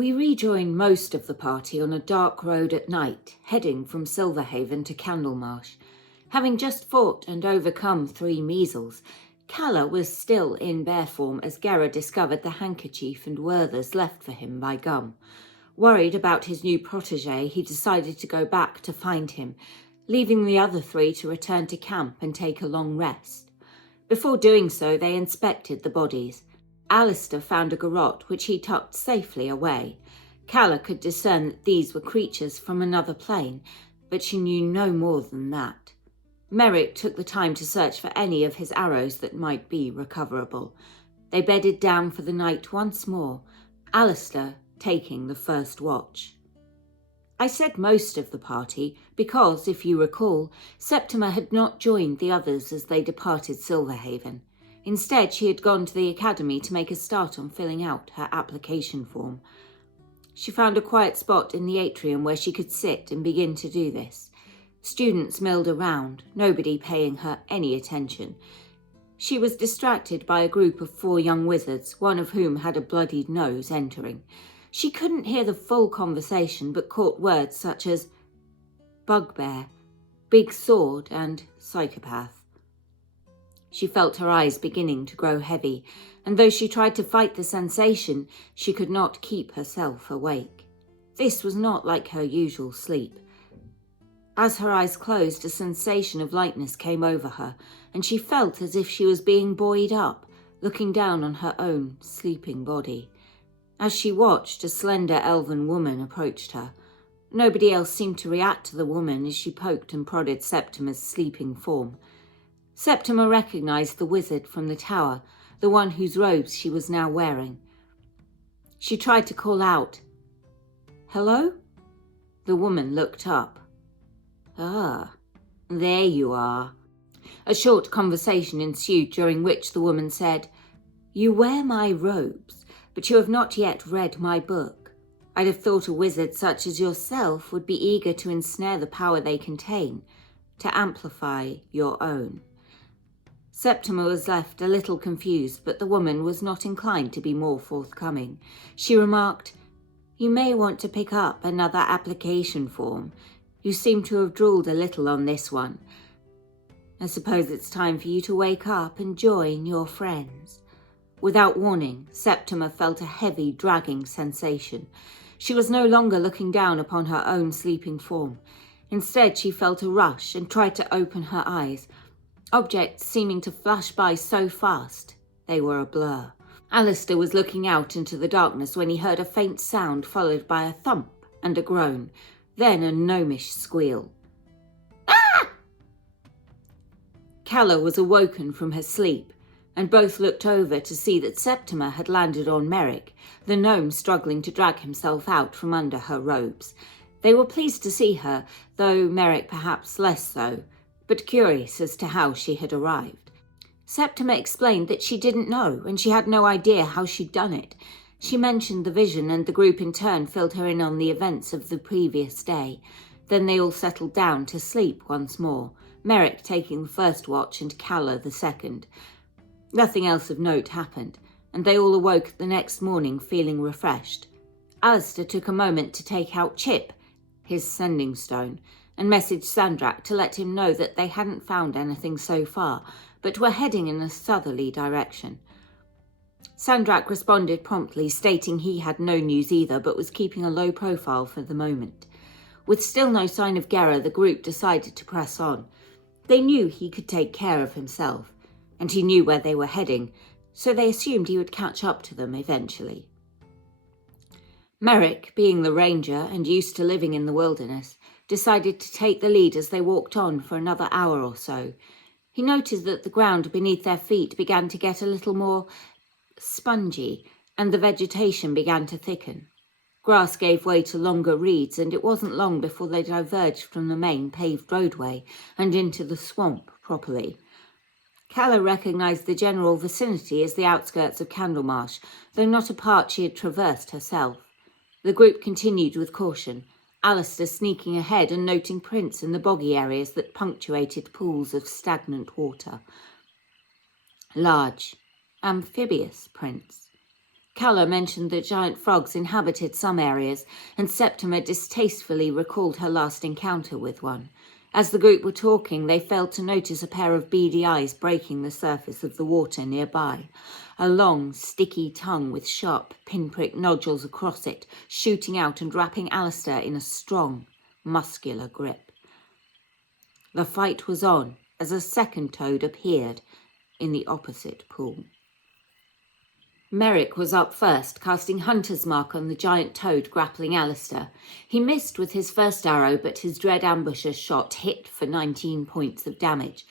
We rejoined most of the party on a dark road at night, heading from Silverhaven to Candlemarsh. Having just fought and overcome 3 measles, Calla was still in bear form as Gera discovered the handkerchief and Werther's left for him by Gum. Worried about his new protégé, he decided to go back to find him, leaving the other 3 to return to camp and take a long rest. Before doing so, they inspected the bodies. Alistair found a garrote which he tucked safely away. Calla could discern that these were creatures from another plane, but she knew no more than that. Merrick took the time to search for any of his arrows that might be recoverable. They bedded down for the night once more, Alistair taking the first watch. I said most of the party because, if you recall, Septima had not joined the others as they departed Silverhaven. Instead, she had gone to the academy to make a start on filling out her application form. She found a quiet spot in the atrium where she could sit and begin to do this. Students milled around, nobody paying her any attention. She was distracted by a group of 4 young wizards, one of whom had a bloodied nose, entering. She couldn't hear the full conversation, but caught words such as bugbear, big sword, and psychopath. She felt her eyes beginning to grow heavy, and though she tried to fight the sensation, she could not keep herself awake. This was not like her usual sleep. As her eyes closed, a sensation of lightness came over her, and she felt as if she was being buoyed up, looking down on her own sleeping body. As she watched, a slender elven woman approached her. Nobody else seemed to react to the woman as she poked and prodded Septima's sleeping form. Septima recognized the wizard from the tower, the one whose robes she was now wearing. She tried to call out, "Hello?" The woman looked up. "Ah, there you are." A short conversation ensued, during which the woman said, "You wear my robes, but you have not yet read my book. I'd have thought a wizard such as yourself would be eager to ensnare the power they contain, to amplify your own." Septima was left a little confused, but the woman was not inclined to be more forthcoming. She remarked, "You may want to pick up another application form. You seem to have drooled a little on this one. I suppose it's time for you to wake up and join your friends." Without warning, Septima felt a heavy, dragging sensation. She was no longer looking down upon her own sleeping form. Instead, she felt a rush and tried to open her eyes, objects seeming to flash by so fast they were a blur. Alistair was looking out into the darkness when he heard a faint sound followed by a thump and a groan, then a gnomish squeal. "Ah!" Calla was awoken from her sleep, and both looked over to see that Septima had landed on Merrick, the gnome struggling to drag himself out from under her robes. They were pleased to see her, though Merrick perhaps less so, but curious as to how she had arrived. Septima explained that she didn't know, and she had no idea how she'd done it. She mentioned the vision, and the group in turn filled her in on the events of the previous day. Then they all settled down to sleep once more, Merrick taking the first watch and Calla the second. Nothing else of note happened, and they all awoke the next morning feeling refreshed. Alistair took a moment to take out Chip, his sending stone, and messaged Sandrak to let him know that they hadn't found anything so far, but were heading in a southerly direction. Sandrak responded promptly, stating he had no news either, but was keeping a low profile for the moment. With still no sign of Gera, the group decided to press on. They knew he could take care of himself, and he knew where they were heading, so they assumed he would catch up to them eventually. Merrick, being the ranger and used to living in the wilderness, decided to take the lead as they walked on for another hour or so. He noted that the ground beneath their feet began to get a little more spongy, and the vegetation began to thicken. Grass gave way to longer reeds, and it wasn't long before they diverged from the main paved roadway and into the swamp properly. Calla recognised the general vicinity as the outskirts of Candlemarsh, though not a part she had traversed herself. The group continued with caution, Alistair sneaking ahead and noting prints in the boggy areas that punctuated pools of stagnant water. Large, amphibious prints. Calla mentioned that giant frogs inhabited some areas, and Septima distastefully recalled her last encounter with one. As the group were talking, they failed to notice a pair of beady eyes breaking the surface of the water nearby. A long, sticky tongue with sharp, pinprick nodules across it, shooting out and wrapping Alistair in a strong, muscular grip. The fight was on as a second toad appeared in the opposite pool. Merrick was up first, casting Hunter's Mark on the giant toad grappling Alistair. He missed with his first arrow, but his Dread Ambusher shot hit for 19 points of damage.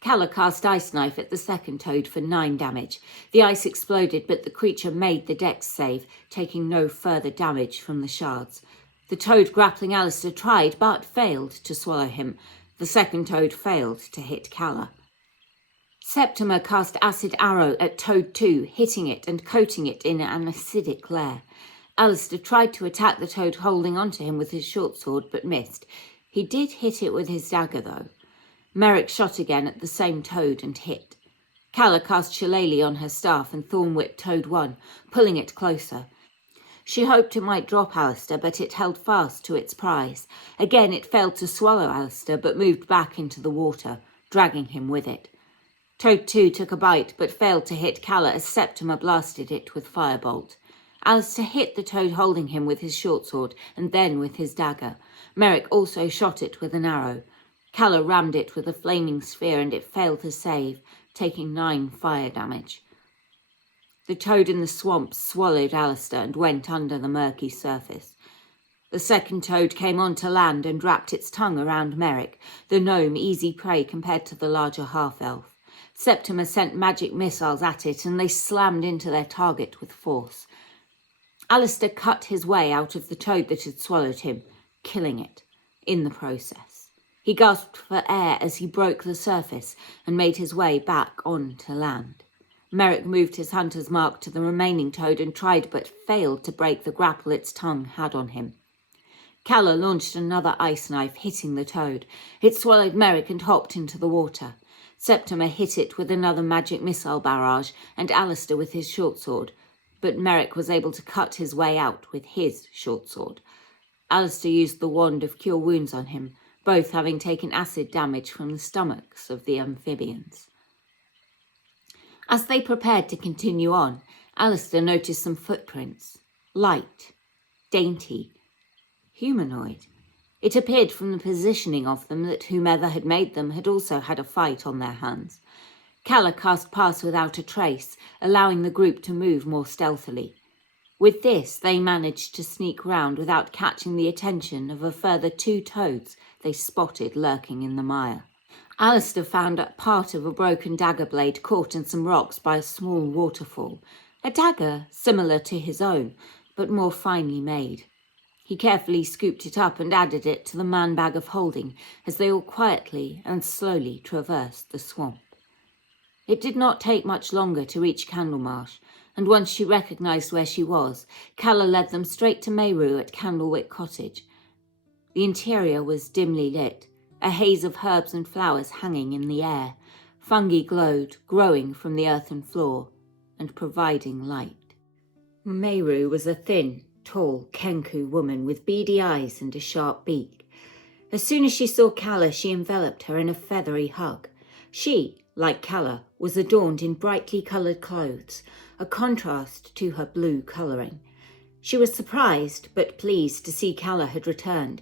Calla cast Ice Knife at the second toad for 9 damage. The ice exploded, but the creature made the dex save, taking no further damage from the shards. The toad grappling Alistair tried, but failed to swallow him. The second toad failed to hit Calla. Septima cast Acid Arrow at Toad 2, hitting it and coating it in an acidic layer. Alistair tried to attack the toad holding onto him with his short sword, but missed. He did hit it with his dagger, though. Merrick shot again at the same toad and hit. Calla cast Shillelagh on her staff and thorn-whipped Toad 1, pulling it closer. She hoped it might drop Alistair, but it held fast to its prize. Again it failed to swallow Alistair, but moved back into the water, dragging him with it. Toad 2 took a bite, but failed to hit Calla as Septima blasted it with Firebolt. Alistair hit the toad holding him with his short sword, and then with his dagger. Merrick also shot it with an arrow. Calla rammed it with a flaming sphere, and it failed to save, taking 9 fire damage. The toad in the swamp swallowed Alistair and went under the murky surface. The second toad came onto land and wrapped its tongue around Merrick, the gnome easy prey compared to the larger half-elf. Septima sent magic missiles at it, and they slammed into their target with force. Alistair cut his way out of the toad that had swallowed him, killing it in the process. He gasped for air as he broke the surface and made his way back onto land. Merrick moved his hunter's mark to the remaining toad and tried but failed to break the grapple its tongue had on him. Calla launched another ice knife, hitting the toad. It swallowed Merrick and hopped into the water. Septima hit it with another magic missile barrage and Alistair with his short sword, but Merrick was able to cut his way out with his short sword. Alistair used the wand of Cure Wounds on him, both having taken acid damage from the stomachs of the amphibians. As they prepared to continue on, Alistair noticed some footprints. Light, dainty, humanoid. It appeared from the positioning of them that whomever had made them had also had a fight on their hands. Calla cast Pass Without a Trace, allowing the group to move more stealthily. With this, they managed to sneak round without catching the attention of a further 2 toads they spotted lurking in the mire. Alistair found part of a broken dagger blade caught in some rocks by a small waterfall, a dagger similar to his own, but more finely made. He carefully scooped it up and added it to the man-bag of holding as they all quietly and slowly traversed the swamp. It did not take much longer to reach Candlemarsh, and once she recognised where she was, Calla led them straight to Mayru at Candlewick Cottage. The interior was dimly lit, a haze of herbs and flowers hanging in the air. Fungi glowed, growing from the earthen floor and providing light. Mayru was a thin, tall Kenku woman with beady eyes and a sharp beak. As soon as she saw Calla, she enveloped her in a feathery hug. She, like Calla, was adorned in brightly coloured clothes, a contrast to her blue colouring. She was surprised but pleased to see Calla had returned,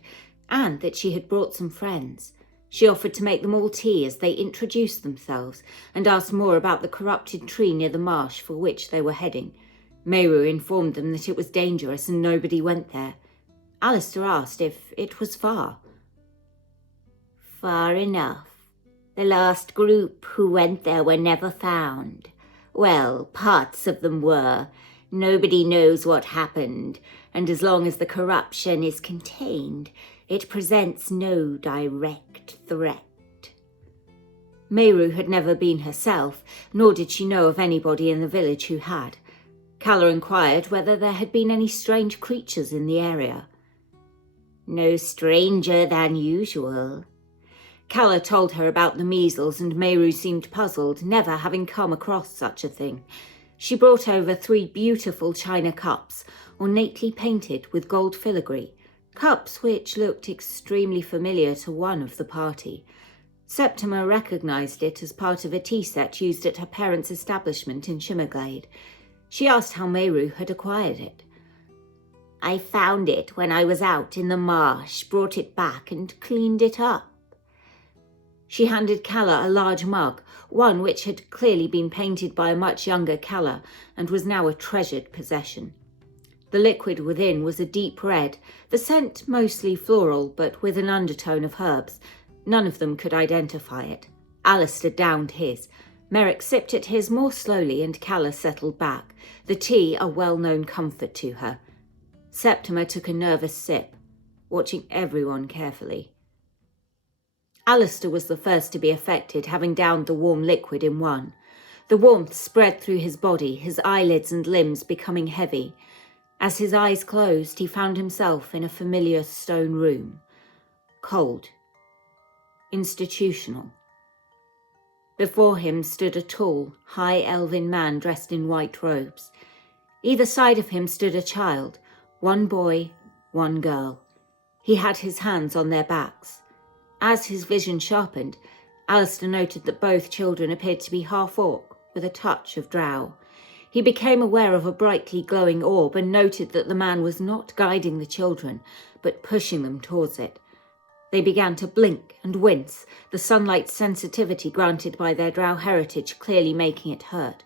and that she had brought some friends. She offered to make them all tea as they introduced themselves, and asked more about the corrupted tree near the marsh for which they were heading. Mayru informed them that it was dangerous and nobody went there. Alistair asked if it was far. Far enough. The last group who went there were never found. Well, parts of them were. Nobody knows what happened, and as long as the corruption is contained, it presents no direct threat. Mayru had never been herself, nor did she know of anybody in the village who had. Calla inquired whether there had been any strange creatures in the area. No stranger than usual. Calla told her about the measles, and Mayru seemed puzzled, never having come across such a thing. She brought over 3 beautiful china cups, ornately painted with gold filigree, cups which looked extremely familiar to one of the party. Septima recognised it as part of a tea set used at her parents' establishment in Shimmerglade. She asked how Meru had acquired it. I found it when I was out in the marsh, brought it back and cleaned it up. She handed Calla a large mug, one which had clearly been painted by a much younger Calla and was now a treasured possession. The liquid within was a deep red, the scent mostly floral but with an undertone of herbs. None of them could identify it. Alistair downed his. Merrick sipped at his more slowly and Calla settled back, the tea a well-known comfort to her. Septima took a nervous sip, watching everyone carefully. Alistair was the first to be affected, having downed the warm liquid in one. The warmth spread through his body, his eyelids and limbs becoming heavy. As his eyes closed, he found himself in a familiar stone room. Cold. Institutional. Before him stood a tall, high elven man dressed in white robes. Either side of him stood a child, one boy, one girl. He had his hands on their backs. As his vision sharpened, Alistair noted that both children appeared to be half-orc, with a touch of drow. He became aware of a brightly glowing orb and noted that the man was not guiding the children, but pushing them towards it. They began to blink and wince, the sunlight sensitivity granted by their drow heritage clearly making it hurt.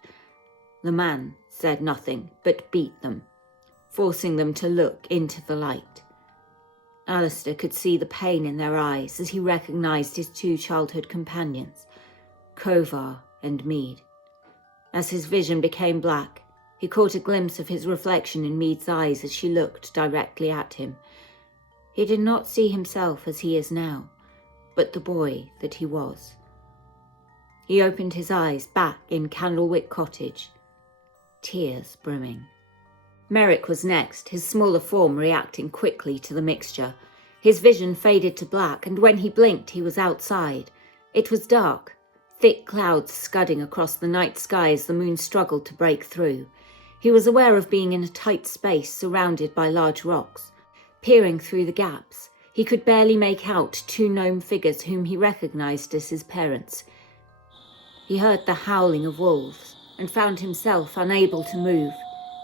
The man said nothing, but beat them, forcing them to look into the light. Alistair could see the pain in their eyes as he recognised his 2 childhood companions, Kovar and Mead. As his vision became black, he caught a glimpse of his reflection in Mead's eyes as she looked directly at him. He did not see himself as he is now, but the boy that he was. He opened his eyes back in Candlewick Cottage, tears brimming. Merrick was next, his smaller form reacting quickly to the mixture. His vision faded to black, and when he blinked he was outside. It was dark, thick clouds scudding across the night sky as the moon struggled to break through. He was aware of being in a tight space surrounded by large rocks. Peering through the gaps, he could barely make out 2 gnome figures whom he recognised as his parents. He heard the howling of wolves and found himself unable to move,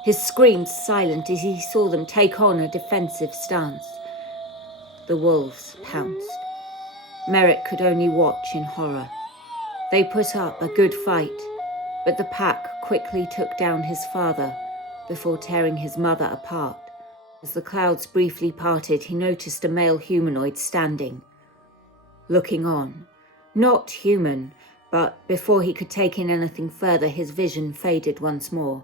his screams silent as he saw them take on a defensive stance. The wolves pounced. Merrick could only watch in horror. They put up a good fight, but the pack quickly took down his father before tearing his mother apart. As the clouds briefly parted, he noticed a male humanoid standing, looking on. Not human, but before he could take in anything further, his vision faded once more.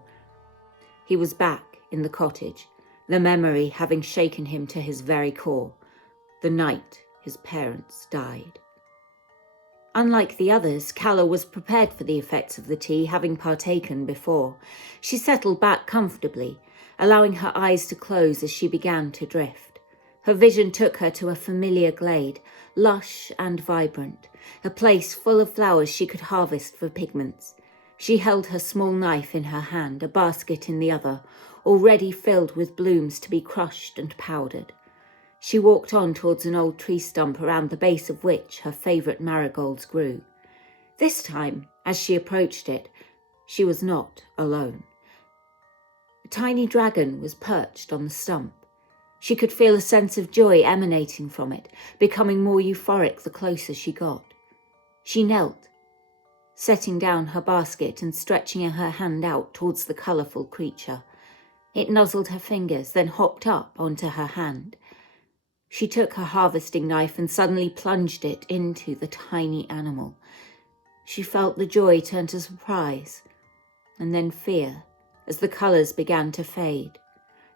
He was back in the cottage, the memory having shaken him to his very core, the night his parents died. Unlike the others, Calla was prepared for the effects of the tea, having partaken before. She settled back comfortably, allowing her eyes to close as she began to drift. Her vision took her to a familiar glade, lush and vibrant, a place full of flowers she could harvest for pigments. She held her small knife in her hand, a basket in the other, already filled with blooms to be crushed and powdered. She walked on towards an old tree stump around the base of which her favourite marigolds grew. This time, as she approached it, she was not alone. A tiny dragon was perched on the stump. She could feel a sense of joy emanating from it, becoming more euphoric the closer she got. She knelt, setting down her basket and stretching her hand out towards the colourful creature. It nuzzled her fingers, then hopped up onto her hand. She took her harvesting knife and suddenly plunged it into the tiny animal. She felt the joy turn to surprise, and then fear, as the colours began to fade.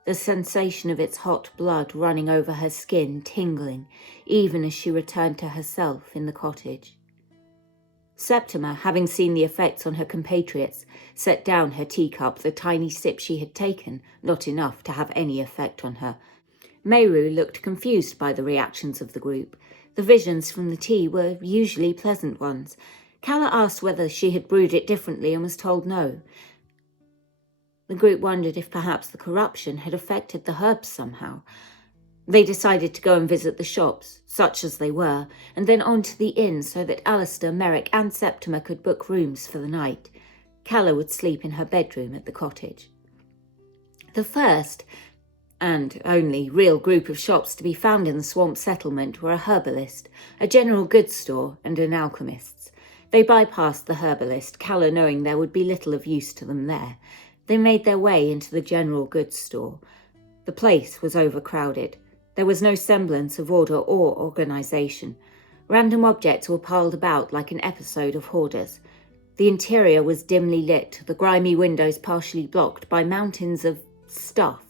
The sensation of its hot blood running over her skin tingling, even as she returned to herself in the cottage. Septima, having seen the effects on her compatriots, set down her teacup, the tiny sip she had taken, not enough to have any effect on her. Meru looked confused by the reactions of the group. The visions from the tea were usually pleasant ones. Calla asked whether she had brewed it differently and was told no. The group wondered if perhaps the corruption had affected the herbs somehow. They decided to go and visit the shops, such as they were, and then on to the inn so that Alistair, Merrick and Septima could book rooms for the night. Calla would sleep in her bedroom at the cottage. The first, and only, real group of shops to be found in the swamp settlement were a herbalist, a general goods store and an alchemist's. They bypassed the herbalist, Calla knowing there would be little of use to them there. They made their way into the general goods store. The place was overcrowded. There was no semblance of order or organisation. Random objects were piled about like an episode of Hoarders. The interior was dimly lit, the grimy windows partially blocked by mountains of stuff.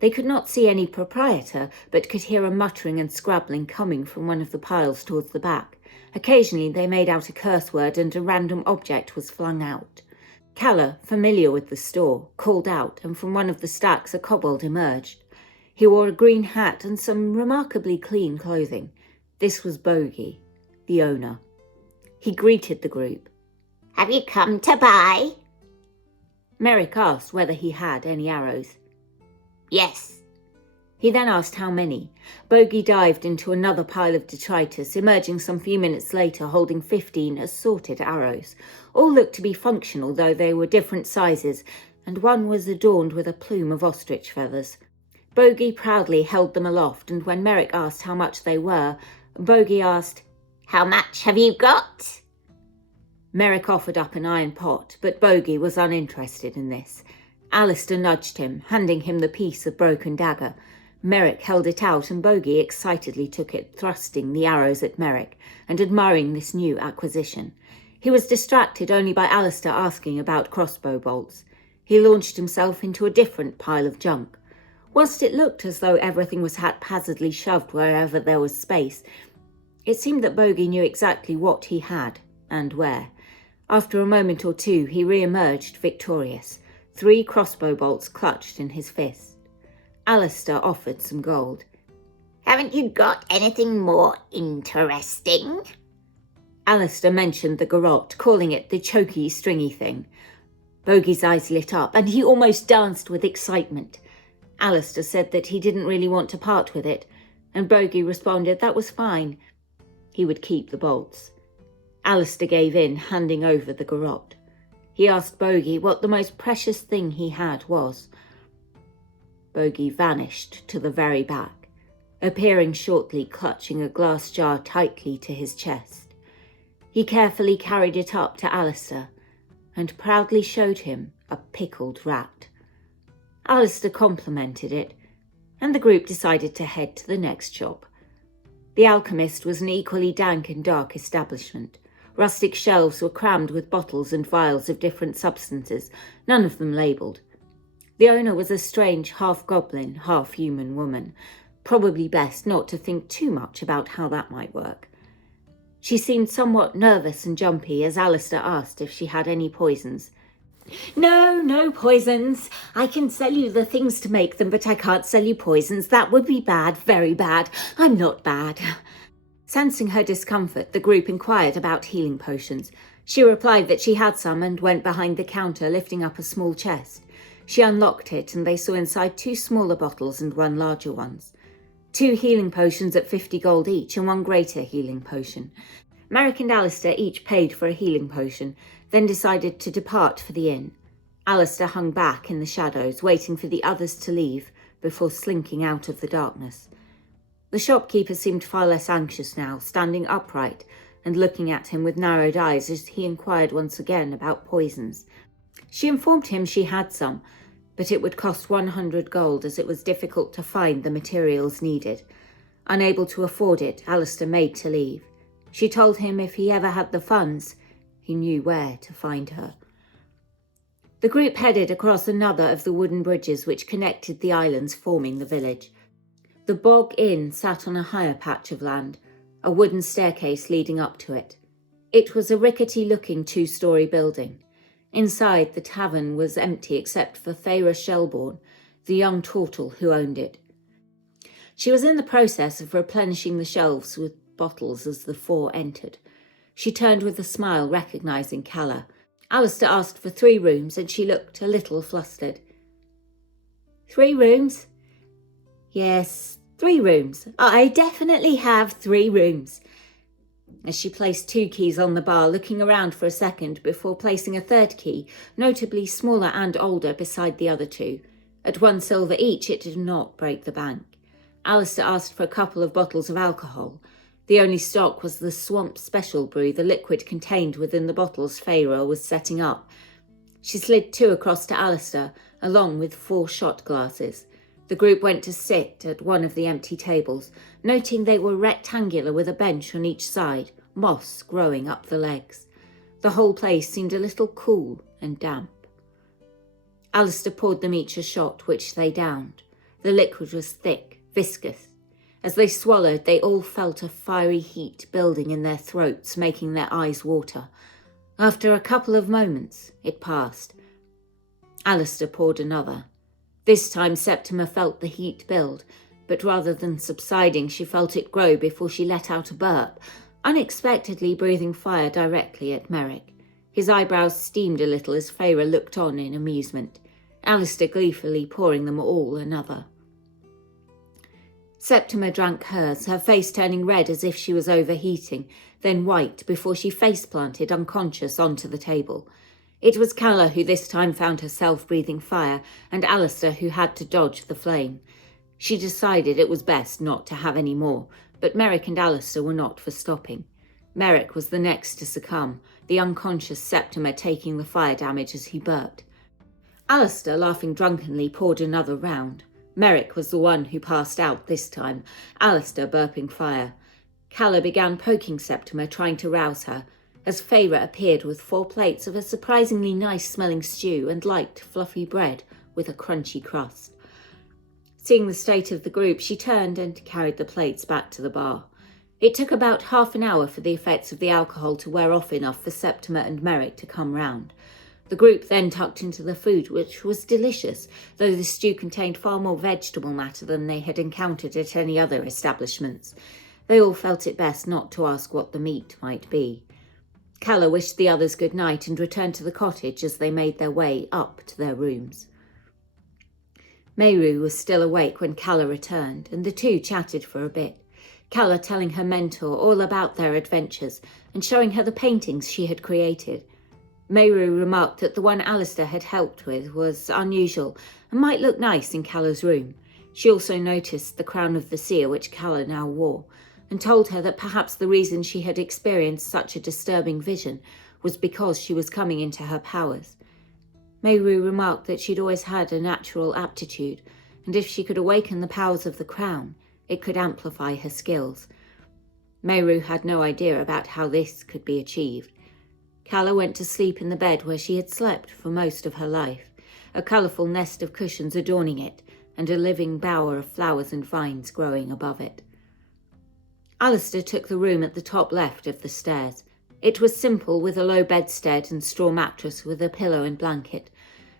They could not see any proprietor, but could hear a muttering and scrabbling coming from one of the piles towards the back. Occasionally they made out a curse word and a random object was flung out. Calla, familiar with the store, called out, and from one of the stacks a kobold emerged. He wore a green hat and some remarkably clean clothing. This was Bogey, the owner. He greeted the group. "Have you come to buy?" Merrick asked whether he had any arrows. "Yes." He then asked how many. Bogey dived into another pile of detritus, emerging some few minutes later holding 15 assorted arrows. All looked to be functional, though they were different sizes, and one was adorned with a plume of ostrich feathers. Bogey proudly held them aloft, and when Merrick asked how much they were, Bogey asked, "How much have you got?" Merrick offered up an iron pot, but Bogey was uninterested in this. Alistair nudged him, handing him the piece of broken dagger. Merrick held it out, and Bogey excitedly took it, thrusting the arrows at Merrick and admiring this new acquisition. He was distracted only by Alistair asking about crossbow bolts. He launched himself into a different pile of junk. Whilst it looked as though everything was haphazardly shoved wherever there was space, it seemed that Bogey knew exactly what he had and where. After a moment or two, he re-emerged victorious, 3 crossbow bolts clutched in his fist. Alistair offered some gold. "Haven't you got anything more interesting?" Alistair mentioned the garrote, calling it the choky, stringy thing. Bogey's eyes lit up, and he almost danced with excitement. Alistair said that he didn't really want to part with it, and Bogey responded that was fine. He would keep the bolts. Alistair gave in, handing over the garrote. He asked Bogey what the most precious thing he had was. Bogey vanished to the very back, appearing shortly clutching a glass jar tightly to his chest. He carefully carried it up to Alistair and proudly showed him a pickled rat. Alistair complimented it, and the group decided to head to the next shop. The Alchemist was an equally dank and dark establishment. Rustic shelves were crammed with bottles and vials of different substances, none of them labelled. The owner was a strange half-goblin, half-human woman. Probably best not to think too much about how that might work. She seemed somewhat nervous and jumpy as Alistair asked if she had any poisons. No poisons. I can sell you the things to make them, but I can't sell you poisons. That would be bad, very bad. I'm not bad." Sensing her discomfort, the group inquired about healing potions. She replied that she had some and went behind the counter, lifting up a small chest. She unlocked it, and they saw inside 2 smaller bottles and 1 larger one. 2 healing potions at 50 gold each, and 1 greater healing potion. Merrick and Alistair each paid for a healing potion, then decided to depart for the inn. Alistair hung back in the shadows, waiting for the others to leave before slinking out of the darkness. The shopkeeper seemed far less anxious now, standing upright and looking at him with narrowed eyes as he inquired once again about poisons. She informed him she had some, but it would cost 100 gold as it was difficult to find the materials needed. Unable to afford it, Alistair made to leave. She told him if he ever had the funds, he knew where to find her. The group headed across another of the wooden bridges which connected the islands forming the village. The Bog Inn sat on a higher patch of land, a wooden staircase leading up to it. It was a rickety-looking 2-storey building. Inside, the tavern was empty except for Thera Shelbourne, the young turtle who owned it. She was in the process of replenishing the shelves with bottles as the 4 entered. She turned with a smile, recognising Calla. Alistair asked for 3 rooms and she looked a little flustered. 3 rooms? Yes, 3 rooms. I definitely have 3 rooms. As she placed 2 keys on the bar, looking around for a second before placing a 3rd key, notably smaller and older, beside the other 2. At 1 silver each, it did not break the bank. Alistair asked for a couple of bottles of alcohol. The only stock was the Swamp Special Brew, the liquid contained within the bottles Feyre was setting up. She slid 2 across to Alistair, along with 4 shot glasses. The group went to sit at one of the empty tables, noting they were rectangular with a bench on each side, moss growing up the legs. The whole place seemed a little cool and damp. Alistair poured them each a shot, which they downed. The liquid was thick, viscous. As they swallowed, they all felt a fiery heat building in their throats, making their eyes water. After a couple of moments, it passed. Alistair poured another. This time Septima felt the heat build, but rather than subsiding, she felt it grow before she let out a burp, unexpectedly breathing fire directly at Merrick. His eyebrows steamed a little as Feyre looked on in amusement, Alistair gleefully pouring them all another. Septima drank hers, her face turning red as if she was overheating, then white before she face-planted unconscious onto the table. It was Calla who this time found herself breathing fire, and Alistair who had to dodge the flame. She decided it was best not to have any more, but Merrick and Alistair were not for stopping. Merrick was the next to succumb, the unconscious Septima taking the fire damage as he burped. Alistair, laughing drunkenly, poured another round. Merrick was the one who passed out this time, Alistair burping fire. Calla began poking Septima, trying to rouse her, as Feyre appeared with 4 plates of a surprisingly nice-smelling stew and light, fluffy bread with a crunchy crust. Seeing the state of the group, she turned and carried the plates back to the bar. It took about half an hour for the effects of the alcohol to wear off enough for Septima and Merrick to come round. The group then tucked into the food, which was delicious, though the stew contained far more vegetable matter than they had encountered at any other establishments. They all felt it best not to ask what the meat might be. Calla wished the others good night and returned to the cottage as they made their way up to their rooms. Meru was still awake when Calla returned, and the 2 chatted for a bit, Calla telling her mentor all about their adventures and showing her the paintings she had created. Meru remarked that the one Alistair had helped with was unusual and might look nice in Calla's room. She also noticed the crown of the seer which Calla now wore, and told her that perhaps the reason she had experienced such a disturbing vision was because she was coming into her powers. Meru remarked that she'd always had a natural aptitude, and if she could awaken the powers of the crown, it could amplify her skills. Meru had no idea about how this could be achieved. Calla went to sleep in the bed where she had slept for most of her life, a colourful nest of cushions adorning it, and a living bower of flowers and vines growing above it. Alistair took the room at the top left of the stairs. It was simple, with a low bedstead and straw mattress with a pillow and blanket.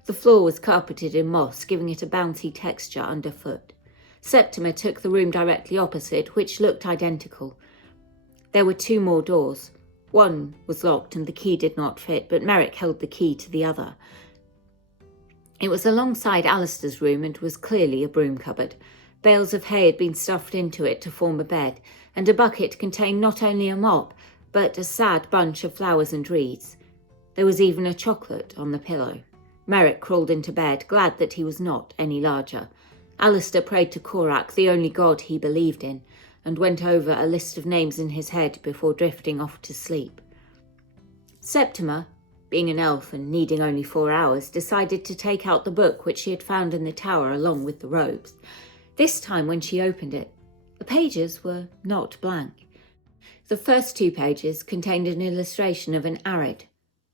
The floor was carpeted in moss, giving it a bouncy texture underfoot. Septima took the room directly opposite, which looked identical. There were 2 more doors. One was locked and the key did not fit, but Merrick held the key to the other. It was alongside Alistair's room and was clearly a broom cupboard. Bales of hay had been stuffed into it to form a bed, and a bucket contained not only a mop, but a sad bunch of flowers and reeds. There was even a chocolate on the pillow. Merrick crawled into bed, glad that he was not any larger. Alistair prayed to Korak, the only god he believed in, and went over a list of names in his head before drifting off to sleep. Septima, being an elf and needing only 4 hours, decided to take out the book which she had found in the tower along with the robes. This time when she opened it, the pages were not blank. The first 2 pages contained an illustration of an arid,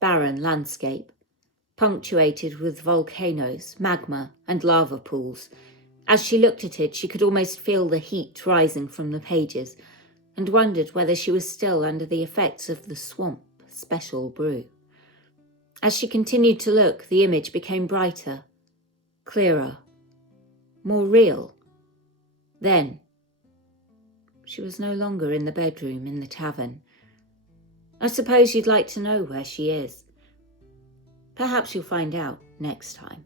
barren landscape, punctuated with volcanoes, magma, and lava pools. As she looked at it, she could almost feel the heat rising from the pages, and wondered whether she was still under the effects of the Swamp Special Brew. As she continued to look, the image became brighter, clearer, more real. Then, she was no longer in the bedroom in the tavern. "I suppose you'd like to know where she is." Perhaps you'll find out next time.